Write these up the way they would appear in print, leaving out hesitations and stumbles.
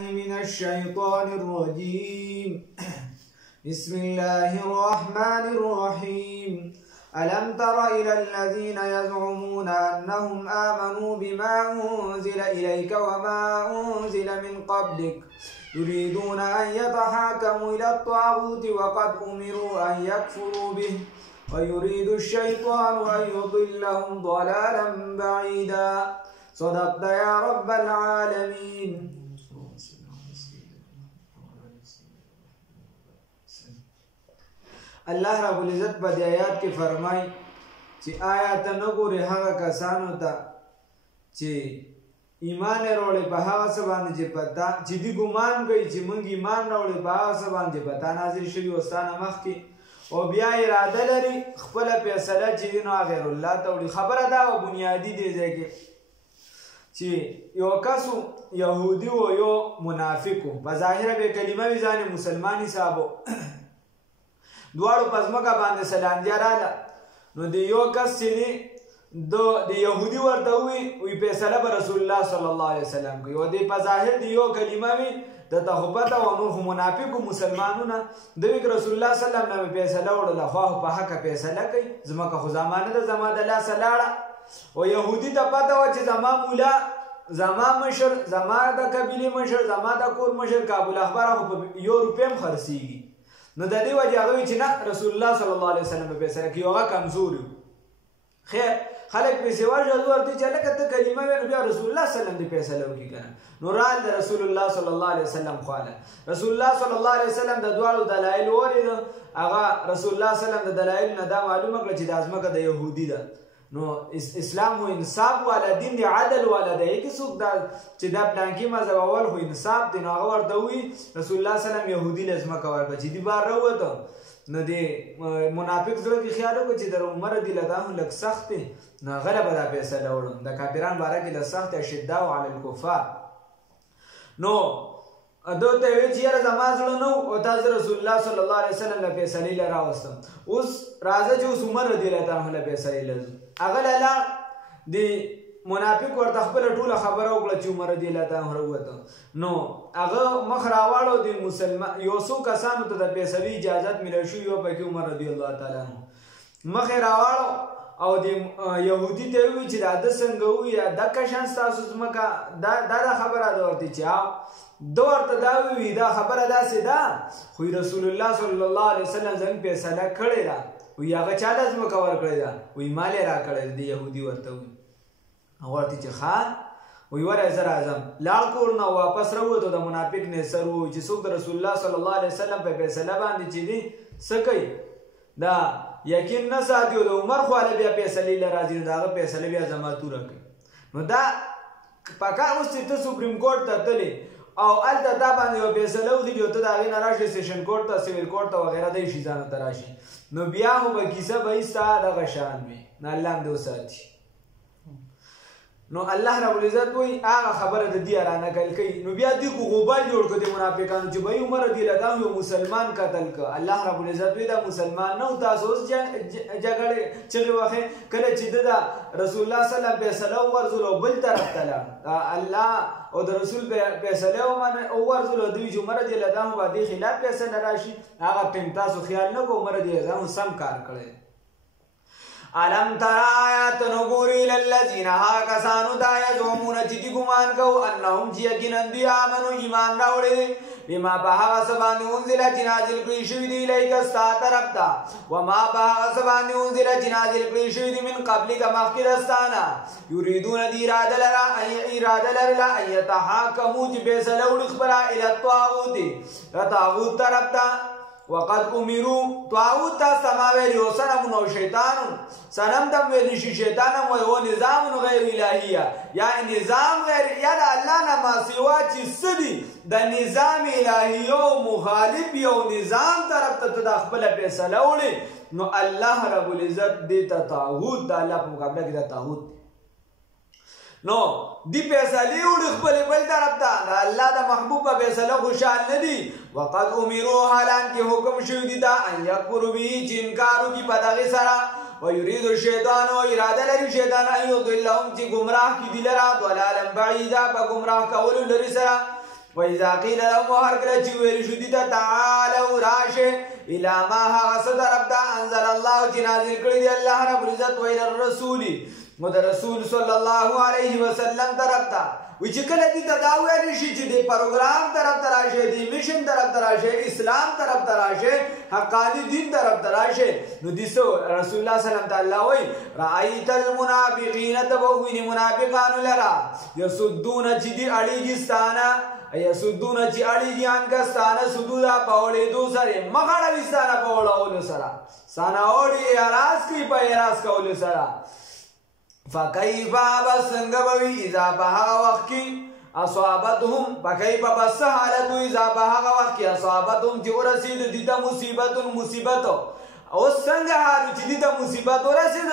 من الشيطان الرجيم بسم الله الرحمن الرحيم ألم تر إلى الذين يزعمون أنهم آمنوا بما أنزل إليك وما أنزل من قبلك يريدون أن يتحاكموا إلى الطاغوت وقد أمروا أن يكفروا به ويريد الشيطان أن يضلهم ضلالا بعيدا صدقت يا رب العالمين. الله رب العزت په دې آیات کې فرمایي چې آیا ته نه ګورې هغه کسانو ته چې ایمان وروړي په هغه څه باندې چې پتا چې دوی ګمان کوي چې موږ ایمان راوړي په هغه څه باندې پتا نازل شوي وستانه مخکې او بیا اراده لري خپله فیصله چې دي نو غیر الله ته وړي. خبره دا وه بنیادي دې ځای کې چې یو کس یهودي و یو منافق و، په ظاهره به کلمه وي ځان یې مسلمان حسابو، دواړو په ځمکه باندې سلامتیا راغله. نو د یو کس چې دی د یهودي ورته وي فیصله به رسول الله صلی الله علیه وسلم کوي، او د په ظاهر د یو کلمه وي دته خو پته وه نور خو منافق و مسلمانونه د وي رسول الله صلی الله علیه وسلم نه مې فیصله وړله خوا خو په حقه فیصله کوي، ځمکه خو زمانه ده زما د لاسه لاړه. او یهودي ته پته وه چې زما مولا زما مشر زما د قبیلې مشر زما د کور مشر کابل اخباره خو په یو روپۍ هم خرڅېږي. نو د دې وجې هغه وایي چې نه رسول الله صلی الله علیه وسلم به فیصله کوي، هغه کمزور وي. خیر خلک پسې ورژه ورته چې هلکه ته کلمه وایې نو بیا رسول الله صلی الله علیه وسلم دې فیصله وکړي که نه. نو رال د رسول الله صلی الله علیه وسلم خواله رسول الله صلی الله علیه وسلم د دواړو دلایل واورېده. هغه رسول الله صلی الله علیه وسلم د دلایلو نه دا معلومه کړه چې دا ځمکه د یهودي ده. نو اسلام خو انصاف والا دین دی، عدل والا دی، که څوک دا چې دا پلانکي مذهب اول خو انصاف دی. نو هغه ورته وایي رسول الله صلی الله علیه وسلم یهودي له ځمکه ورکړه چې دی بار راووته. نو د منافق زړه کې خیال وکړه چې د عمر رضی الله عنه لږ سخت دی، نو هغه له به دا فیصله وړم د کافران باره کې لږ سخت اشداء علی الکفار. نو ده ته وی چې یاره زما زړه نه و او تاسو رسول الله صلی الله علیه وسلم له فیصلې له راوستم. اوس راځه چې اوس عمر رضی الله عنه له فیصلې له ځو. هغه لاله د منافق ورته خپله ټوله خبره وکړه چې عمر رضی الله عنه راووته. نو هغه مخ راواړو د مسلمان یو څو کسانو ته د فیصلې اجازت میلاو شوي وه، پکې عمر رضی الله تعالی عنه مخ یې راواړو او د یهودي ته ووایي چې دا ده څنګه ووایي دکه شان ستاسو ځمکه دا خبره ده ورته چې ده ورته دا ووایي دا خبره داسې ده خو رسول الله صلی الله علیه وسلم زموږ فیصله کړې ده. وایي هغه چا له ځمکه ورکړې ده؟ وایي مال یې راکړی ده. د یهودي ورته وایي هغه ورته چې ښه وایي وری زه راځم. لاړ کور نه واپس راووتو، د منافق نه سر ووایي چې څوک د رسول الله صلی الله علیه وسلم په فیصله باندې چې دي څه کوي دا یقین نه ساتي او د عمر خواله بیا فیصلې له راځي، نو د هغه فیصله بیا زما توره کوي. نو دا پکار اوس چې ته سپریم کورټ ته تلې او هلته تا باندې یو فیصله وکړي او ته د هغې نه راشې سیشن کورټ ته سیویل کورټ ته وغیره دی شي ځانه ته راشي، نو بیا خو به کیسه به یې ستا دغه شان وي. نو الله هم دې وساتي. نو الله رب العزت وایي هغه خبره د دې را نقل کوي. نو بیا دوی خو غوبل جوړ کړو د منافقانو چې به عمر رضی الله عنه یو مسلمان قتل کړ. الله رب العزت وایي دا مسلمان نه و، تاسو اوس جګړې چغې وهئ. کله چې ده د رسول الله صلی الله علیه وسلم فیصله وغورځولو او بل طرف ته لاړ، الله او د رسول فیصله وغورځولو، دوی چې عمر رضی الله عنه به دې خلاف فیصله راشي، هغه ټیم تاسو خیال نه کوئ عمر رضی الله عنه سم کار کړی. علم تر آیات نګوري للذین ها کسانو ته یزعمون چې دي ګمان کوو انهم چې یقینا دوی آمنو ایمان راوړی بما په هغه څه باندې انزل چې نازل کړي شوي دي الیک ستا طرف ته وما په هغه څه باندې انزل چې نازل کړي شوي دي من قبلک مخکې د ستا نه یریدون دي اراده لرله ان یتحاکموا چې فیصله وړي خپله الی الطاغوت طاغوت طرف ته وقد امروا طاغوت ته سما ویلي او صنم او شیطان صنم ته ویلی شي شیطان هم وایي او نظام غیر الهیه یا نظام غیر یا د الله نه ما سوا چې څه دي د نظام الهیو مخالف یو نظام طرف ته ته د خپله فیصله وړي، نو الله رب العزت دې ته طاغوت د الله په مقابله کې د طاغوت نو دی فیصلې وړي خپلې بل طرف ته د الله د محبوب په فیصله خوشحال نه دي. وقد امروا حالانکې حکم شوي دي دا ان یکفروا به چې انکار وکړي په دغې سره ويريد الشيطان اراده لري شیطان ان يضلهم چې گمراه کی دي لرا ضلالا بعیدا په گمراه کولو لري سره وإذا قيل لهم وهر کله چې ویل شو دي ته تعالوا راشه الى ما هغه څه طرف ته انزل الله چې نازل کړي دی الله رب العزت وإلى الرسول و د رسول صلی الله علیه وسلم طرف ته وی چې کله دې ته دا ویل شي چې د پروګرام طرف ته راشه د میشن طرف ته راشه اسلام طرف ته راشه حقانی دین طرف ته راشه نو دیسو رسول الله صلی الله علیه وسلم وی رأیت المنافقین تبوین منافقان لرا یصدون چې دی اړیږي یسدون چې اړیږي انکستانه سدودا پاولې دو سره مغړه وستانه پاولو سره سانا اوړي اراس کی په اراس کول سره فكيف بسنگ بوي اذا بها وقت اصابتهم فكيف بس حالت اذا بها وقت اصابتهم جورسید دیتا مصیبت او څنګه حال چې دیتا مصیبت ورسید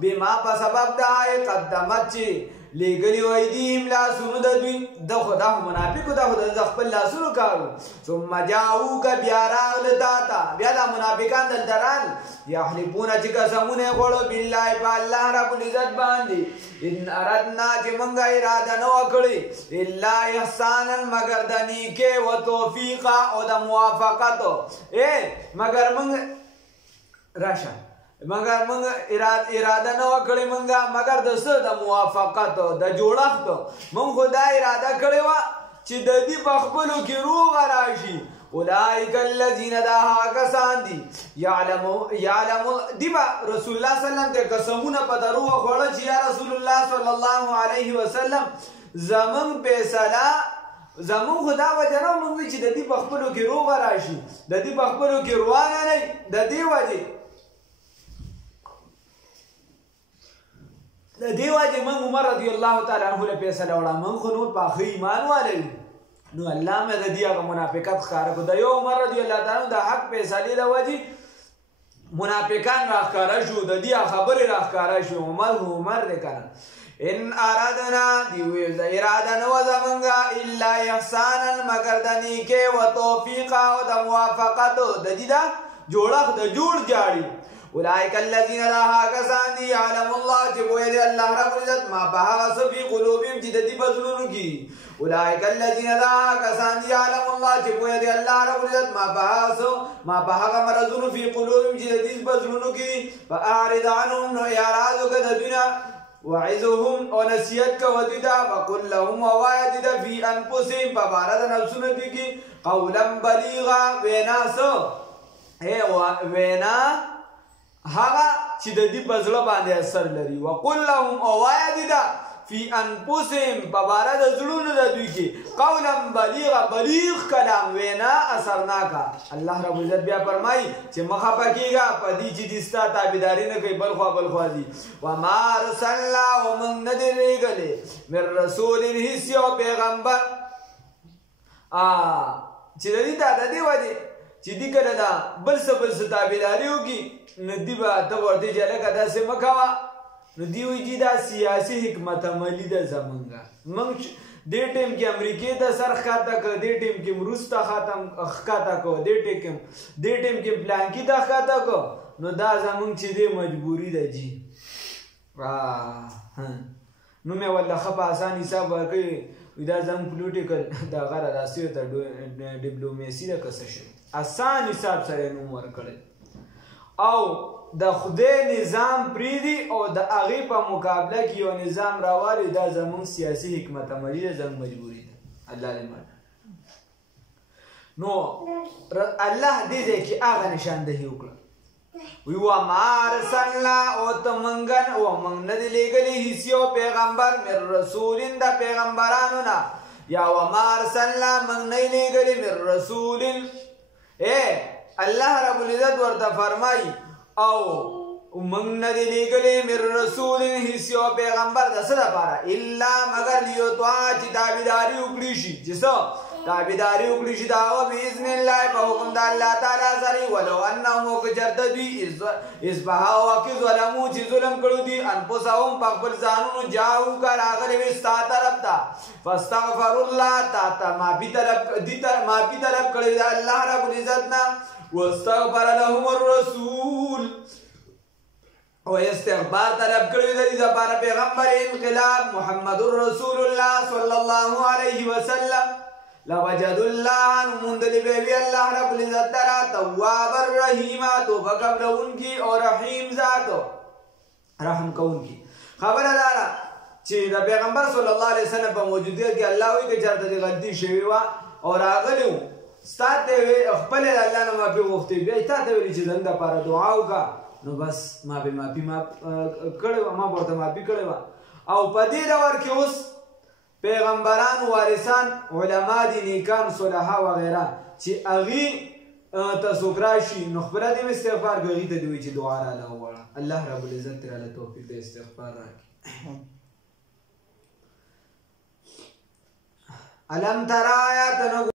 بما په سبب ده قدمت چې لګلی وای دیم لا سونو د دوی د خدا منافقو د خدا د خپل لاسونو کارو ثم جاءوك بیا راغله تا بیا د منافقان د دران یحلفون چې قسمونه غړو بالله په الله رب العزت باندې ان اردنا چې مونږه اراده نه وکړي الا احسانا مگر د نیکه او توفیق او د موافقت مگر مونږ راشه مگر موږ اراده نه وکړې موږ مگر د څه د موافقت د جوړښت موږ خو دا اراده کړې وه چې د دې په خپلو کې روغه راشي اولئک الذین دا هغه کسان دي یعلمو دی به رسول الله صلی الله علیه وسلم ته قسمونه په دروغ خوړه چې یا رسول الله صلی الله علیه وسلم زمون فیصله زمون خدا وجه نه موږ چې د دې په خپلو کې روغه راشي د دې په خپلو کې روانه نه د دې وجه د دې واجب من عمر رضی الله تعالی عنہ له فیصله وړه من خو نور په ایمان والي نو الله مې د دې هغه منافقت ښکاره کو د یو عمر رضی الله تعالی عنہ د حق فیصله د وجه منافقان راښکاره شو د دې خبره راښکاره شو عمر دې کړه ان ارادنا دی وی د اراده نو زمونږه الا احسانا مگر د نیکه او توفیق او د موافقت د دې دا جوړه د جوړ جاړي اولئک الذین لا کسان دی علم الله چې وې دی الله رب العزت ما بها فی قلوبهم چې د دې بزلونو کې اولئک الذین لا کسان دی علم الله چې وې دی الله رب العزت ما بها مرضون فی قلوبهم چې د دې بزلونو کې فاعرض عنهم نو یارازو که د دنیا وعظهم او نصیحت کا ودیدا وقل لهم وواید فی انفسهم فبارد نفسونه دی کې قولا بلیغا وینا سو وینا هغه چې د دې بزړه باندې اثر لري وقل لهم اوایدد فی انفسهم په بار د زړونو د دوی کې قولا بلیغ کلام وینا اثرناکا الله رب العزت بیا فرمایي چې مخه پکېږه په دې چې دستا تابعداري نه کوي بلخوا دي وما ارسلنا ومن ندرېګلې من رسول هیڅ یو پیغمبر چې د دې وجه چې دې کله دا بل څه تابعداري وکړي نو دی با ته ورته چې لکه داسې مه کوه نو دی وایي چې دا سیاسي حکمت عملي ده زمونږ موږ دې ټیم کې امریکې ته سر ښکته کړه دې ټیم کې روس ته ښکته کړه دې ټیم کې پلانکي ته ښکته کړه نو دا زمونږ چې دی مجبوري ده جي نو مې والله ښه په اسان حساب ورکوي دا زموږ پولیټیکل دغه را داسې ته ډیپلوماسي ده که څه شی اسان حساب سره نوم ورکړی او د خدای نظام پریدي او د هغې په مقابله کې یو نظام راوالي دا زموږ سیاسي حکمت عملي ده زموږ مجبوري ده الله دې نو الله دې ځای کې هغه نشاندهي وکړه وی وما ارسلنا او ته موږ نه دي لېږلي هېڅ یو پیغمبر من رسولین د پیغمبرانو نه یا وما ارسلنا موږ نه یې لېږلي من رسولین الله رب العزت ورته فرمای او موږ نه دی لېږلی من رسول هیڅ یو پیغمبر د څه دپاره الا مگر لیطاع چې تابعداري وکړي شي چې څه تابعداري وکړي شي د هغه باذن الله په حکم د الله تعالی سره ولو انهم که چېرته دوی اذ په هغه وخت کې ظلمو چې ظلم کړو دي انفسهم په خپل ځانونو جاؤکه راغلي وي ستا طرف ته فاستغفروا الله تا ته معافي طلب کړی د الله رب العزت نه واستغفر لهم الرسول او استغفار طلب کړی د دې لپاره پیغمبر انقلاب محمد رسول الله صلی الله علیه وسلم لوجد الله مندل بی اللہ رب العزت ترا تواب الرحیم توبہ قبلون کی اور رحیم ذاتو رحم کون کی خبر دارا چې د پیغمبر صلی الله علیه وسلم په موجودیت کې الله وی کې چرته د غلطی شوی وا او راغلیو ستاته وی خپل الله نه معافي غوښتي بیا ته ویل چې زنده لپاره دعا وکړه نو بس ما کړو ما ورته معافي کړو او په دې دور کې اوس پیغمبران وارثان علما دي نیکان صلحا وغیرہ چې اغي تاسو راشي نو خبره دې استغفار کوي ته دوی چې دعا را لغواړه الله رب العزت تعالی توفیق دې استغفار راکړي الم ترى آیات